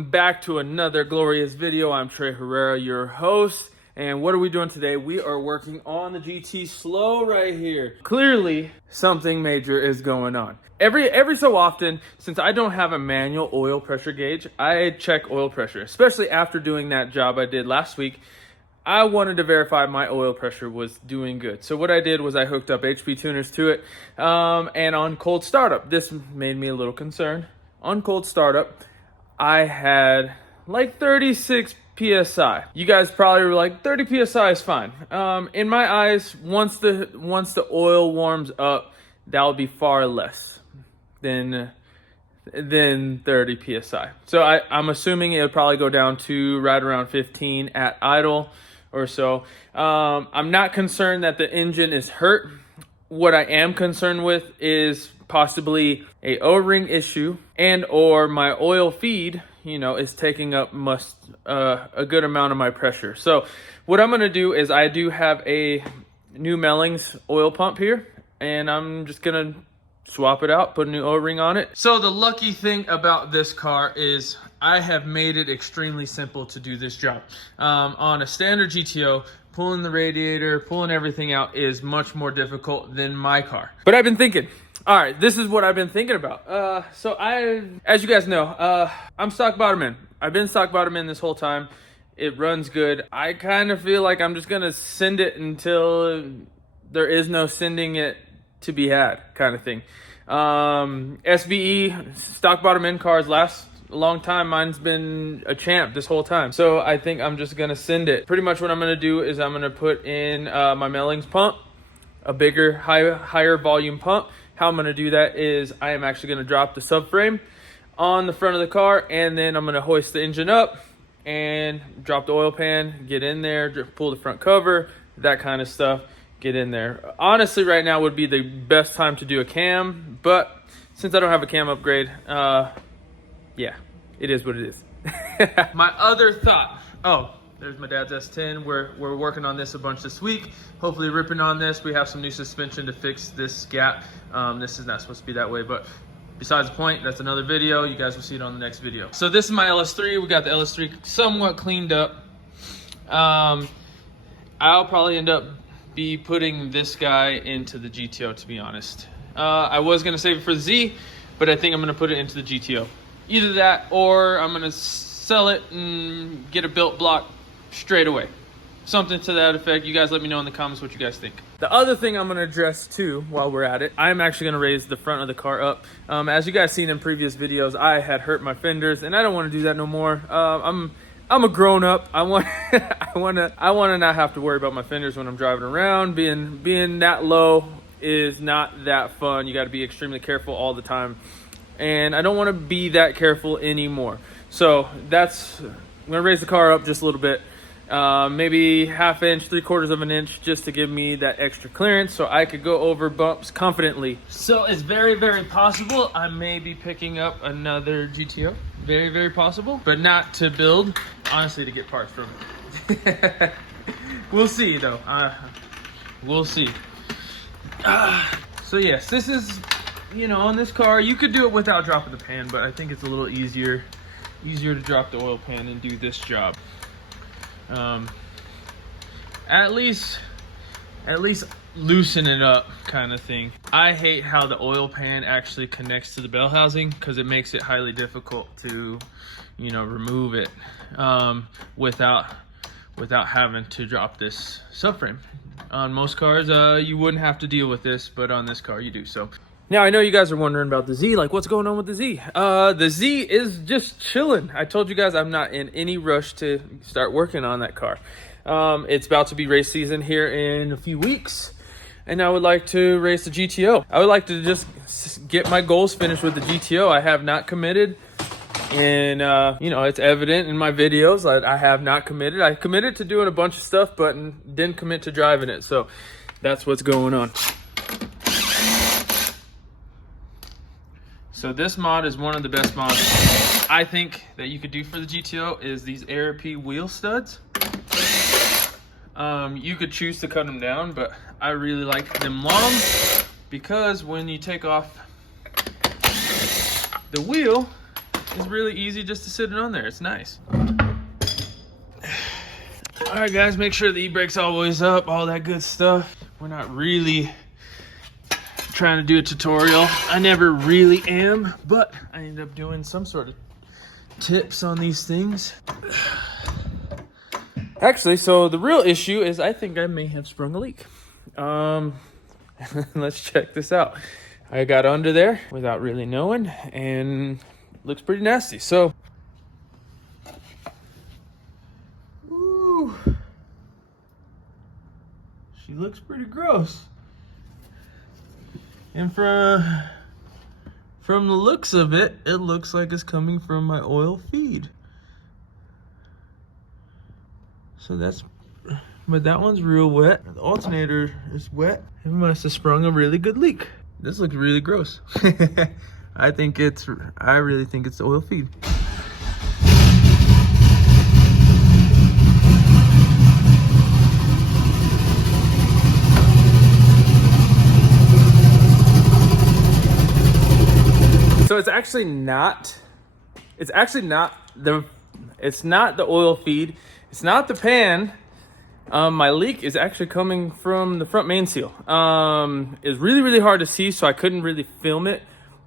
welcome back to another glorious video. I'm Trey Herrera, your host. And what are we doing today? We are working on the GT Slow right here. Clearly, something major is going on. Every so often, since I don't have a manual oil pressure gauge, I check oil pressure, especially after doing that job I did last week. I wanted to verify my oil pressure was doing good. So what I did was I hooked up HP tuners to it. And on cold startup, this made me a little concerned. On cold startup, I had like 36 PSI. You guys probably were like, 30 PSI is fine. In my eyes, once the oil warms up, that will be far less than 30 PSI. So I'm assuming it would probably go down to right around 15 at idle or so. I'm not concerned that the engine is hurt. What I am concerned with is possibly a O-ring issue and or my oil feed, is taking up a good amount of my pressure. So what I'm going to do is I do have a new Mellings oil pump here, and I'm just going to swap it out, put a new O-ring on it. So the lucky thing about this car is I have made it extremely simple to do this job. On a standard GTO, pulling the radiator, pulling everything out is much more difficult than my car. But I've been thinking, all right, this is what I've been thinking about. As you guys know, I'm stock bottom in. I've been stock bottom in this whole time. It runs good. I kind of feel like I'm just gonna send it until there is no sending it to be had, kind of thing. SBE, stock bottom in cars last a long time. Mine's been a champ this whole time. So I think I'm just gonna send it. Pretty much what I'm gonna do is I'm gonna put in my Mellings pump, a bigger, higher volume pump. How I'm gonna do that is I am actually gonna drop the subframe on the front of the car, and then I'm gonna hoist the engine up and drop the oil pan, get in there, pull the front cover, that kind of stuff, get in there. Honestly, right now would be the best time to do a cam, but since I don't have a cam upgrade, yeah, it is what it is. My other thought, there's my dad's S10. We're working on this a bunch this week. Hopefully ripping on this. We have some new suspension to fix this gap. This is not supposed to be that way, but besides the point, that's another video. You guys will see it on the next video. So this is my LS3. We got the LS3 somewhat cleaned up. I'll probably end up be putting this guy into the GTO, to be honest. I was gonna save it for the Z, but I think I'm gonna put it into the GTO. Either that, or I'm gonna sell it and get a built block straight away. Something to that effect. You guys let me know in the comments what you guys think. The other thing I'm gonna address too, while we're at it, I'm actually gonna raise the front of the car up. As you guys seen in previous videos, I had hurt my fenders, and I don't want to do that no more. I'm a grown up. I want to not have to worry about my fenders when I'm driving around. Being that low is not that fun. You got to be extremely careful all the time, and I don't want to be that careful anymore. So I'm gonna raise the car up just a little bit. Maybe ½ inch, 3/4 of an inch, just to give me that extra clearance so I could go over bumps confidently. So it's very, very possible I may be picking up another GTO. Very, very possible, but not to build, honestly, to get parts from it. We'll see though. We'll see. So yes, this is, on this car, you could do it without dropping the pan, but I think it's a little easier to drop the oil pan and do this job. At least loosen it up, kind of thing. I hate how the oil pan actually connects to the bell housing, because it makes it highly difficult to remove it without having to drop this subframe. On most cars you wouldn't have to deal with this, but on this car you do. So now I know you guys are wondering about the Z, like what's going on with the Z? The Z is just chilling. I told you guys I'm not in any rush to start working on that car. It's about to be race season here in a few weeks, and I would like to race the GTO. I would like to just get my goals finished with the GTO. I have not committed, and it's evident in my videos that I have not committed. I committed to doing a bunch of stuff, but didn't commit to driving it. So that's what's going on. So this mod is one of the best mods I think that you could do for the GTO is these ARP wheel studs. You could choose to cut them down, but I really like them long because when you take off the wheel, is really easy just to sit it on there. It's nice. All right, guys, make sure the e-brake's always up, all that good stuff. We're not really trying to do a tutorial. I never really am, but I end up doing some sort of tips on these things. Actually, so the real issue is I think I may have sprung a leak. Let's check this out. I got under there without really knowing, and looks pretty nasty. So, ooh, she looks pretty gross. And from the looks of it, it looks like it's coming from my oil feed. So that's, but that one's real wet. The alternator is wet. It must have sprung a really good leak. This looks really gross. I really think it's the oil feed. So it's not the oil feed. It's not the pan. My leak is actually coming from the front main seal. It's really, really hard to see, so I couldn't really film it,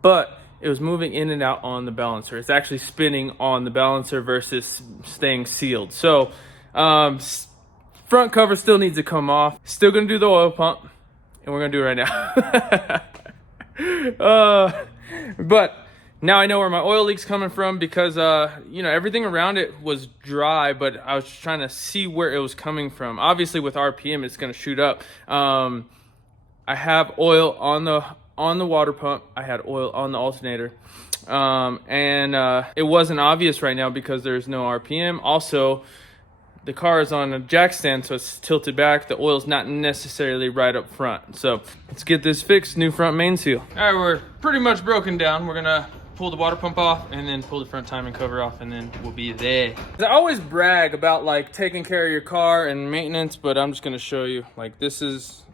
but it was moving in and out on the balancer. It's actually spinning on the balancer versus staying sealed. So front cover still needs to come off. Still gonna do the oil pump, and we're gonna do it right now. But now I know where my oil leak's coming from because, you know, everything around it was dry, but I was trying to see where it was coming from. Obviously, with RPM, it's going to shoot up. I have oil on the water pump. I had oil on the alternator. It wasn't obvious right now because there's no RPM. Also, the car is on a jack stand, so it's tilted back. The oil's not necessarily right up front. So let's get this fixed. New front main seal. All right, we're pretty much broken down. We're gonna pull the water pump off and then pull the front timing cover off, and then we'll be there. I always brag about like taking care of your car and maintenance, but I'm just gonna show you. Like this is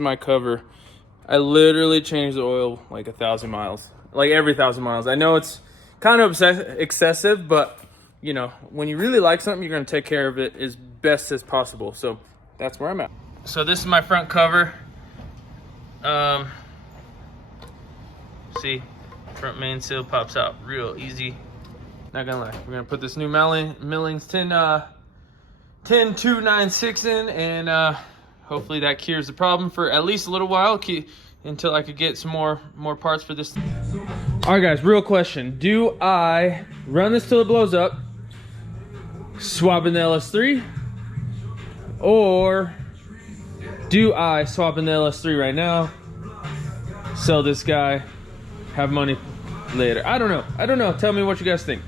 my cover. I literally changed the oil like 1,000 miles, like every 1,000 miles. I know it's kind of excessive, but you know, when you really like something, you're gonna take care of it as best as possible. So that's where I'm at. So this is my front cover. See, front main seal pops out real easy. Not gonna lie, we're gonna put this new Millings 10296 in, and hopefully that cures the problem for at least a little while, until I could get some more parts for this. All right, guys, real question: do I run this till it blows up, swap in the LS3, or do I swap in the LS3 right now, sell this guy, have money later? I don't know. Tell me what you guys think.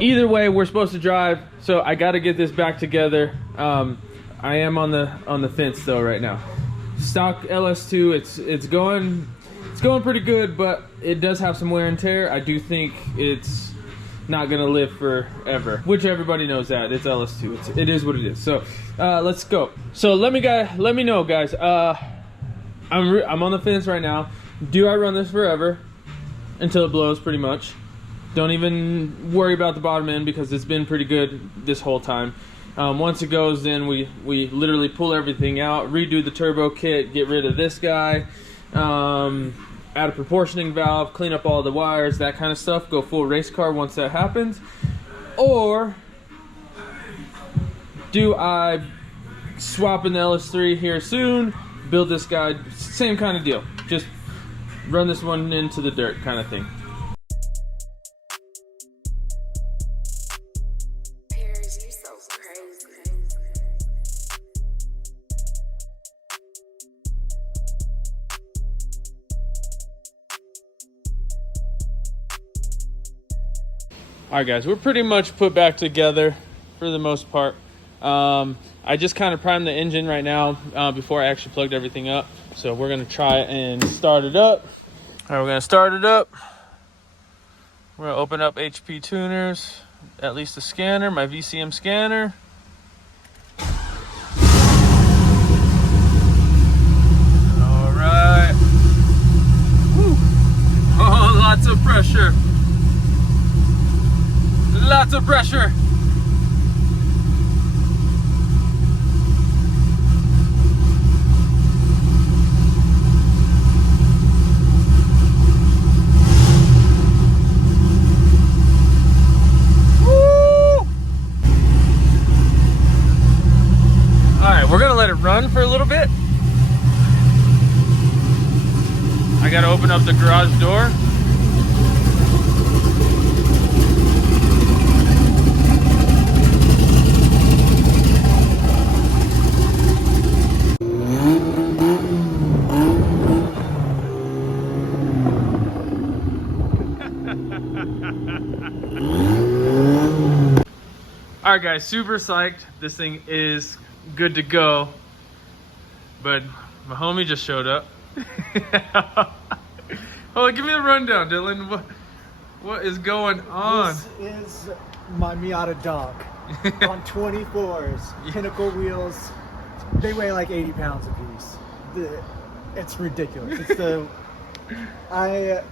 Either way, we're supposed to drive, so I got to get this back together. I am on the fence though right now. Stock LS2, it's going pretty good, but it does have some wear and tear. I do think it's not gonna live forever, which everybody knows that. It's LS2. It is what it is. So let's go. So let me know, guys. I'm on the fence right now. Do I run this forever until it blows? Pretty much. Don't even worry about the bottom end because it's been pretty good this whole time. Once it goes, then we literally pull everything out, redo the turbo kit, get rid of this guy, add a proportioning valve, clean up all the wires, that kind of stuff, go full race car once that happens. Or do I swap in the LS3 here soon, build this guy, same kind of deal, just run this one into the dirt kind of thing. Alright guys, we're pretty much put back together for the most part. I just kind of primed the engine right now before I actually plugged everything up. So we're going to try and start it up. Alright, we're going to start it up. We're going to open up HP tuners, at least the scanner, my VCM scanner. Alright. Woo. Oh, lots of pressure. lots of pressure. We're gonna let it run for a little bit. I gotta open up the garage door. All right, guys, super psyched. This thing is good to go, but my homie just showed up. Oh, give me the rundown, Dylan. What is going on? This is my Miata dog on 24s, Pinnacle wheels. They weigh like 80 pounds a piece. It's ridiculous.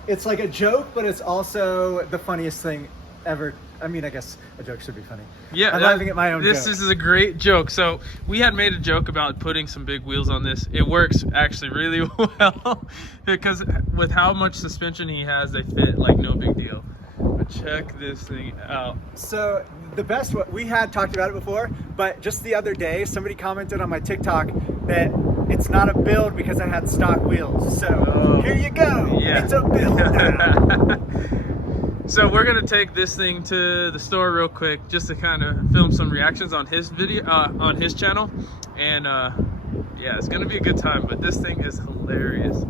It's like a joke, but it's also the funniest thing ever. I mean, I guess a joke should be funny. Yeah, I'm laughing at my own joke. This is a great joke. So we had made a joke about putting some big wheels on this. It works actually really well because with how much suspension he has, they fit like no big deal. But check this thing out. So the best, we had talked about it before, but just the other day, somebody commented on my TikTok that it's not a build because I had stock wheels. So here you go. Yeah. It's a build now. So we're gonna take this thing to the store real quick just to kind of film some reactions on his video, on his channel, and yeah, it's gonna be a good time. But this thing is hilarious.